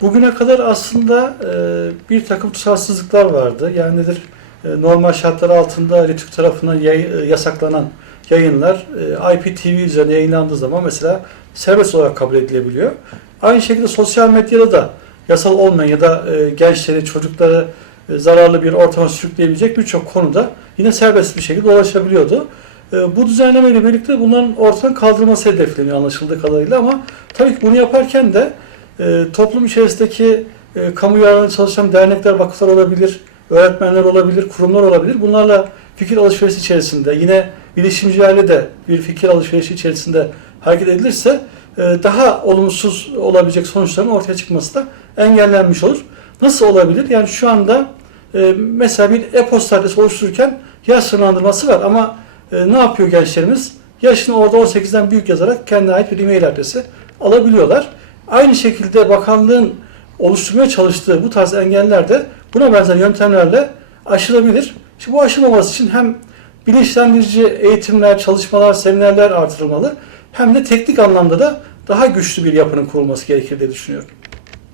Bugüne kadar aslında e, bir takım tutarsızlıklar vardı. Yani nedir? E, normal şartlar altında RTÜK tarafından yay- e, yasaklanan yayınlar e, IPTV üzerine yayınlandığı zaman mesela serbest olarak kabul edilebiliyor. Aynı şekilde sosyal medyada da yasal olmayan ya da e, gençleri, çocukları e, zararlı bir ortama sürükleyebilecek birçok konuda yine serbest bir şekilde dolaşabiliyordu. E, bu düzenlemeyle birlikte bunların ortadan kaldırılması hedefleniyor anlaşıldığı kadarıyla ama tabii ki bunu yaparken de e, toplum içerisindeki e, kamu yararına çalışan dernekler, vakıflar olabilir, öğretmenler olabilir, kurumlar olabilir. Bunlarla fikir alışverişi içerisinde yine bilişimcilerle de bir fikir alışverişi içerisinde hareket edilirse e, daha olumsuz olabilecek sonuçların ortaya çıkması da engellenmiş olur. Nasıl olabilir? Yani şu anda e, mesela bir e-posta adresi oluştururken yaş sınırlandırması var ama e, ne yapıyor gençlerimiz? Yaşını orada 18'den büyük yazarak kendine ait bir e-mail adresi alabiliyorlar. Aynı şekilde bakanlığın oluşturmaya çalıştığı bu tarz engeller de buna benzer yöntemlerle aşılabilir. Şimdi bu aşılmaması için hem bilinçlendirici eğitimler, çalışmalar, seminerler artırılmalı hem de teknik anlamda da daha güçlü bir yapının kurulması gerekir diye düşünüyorum.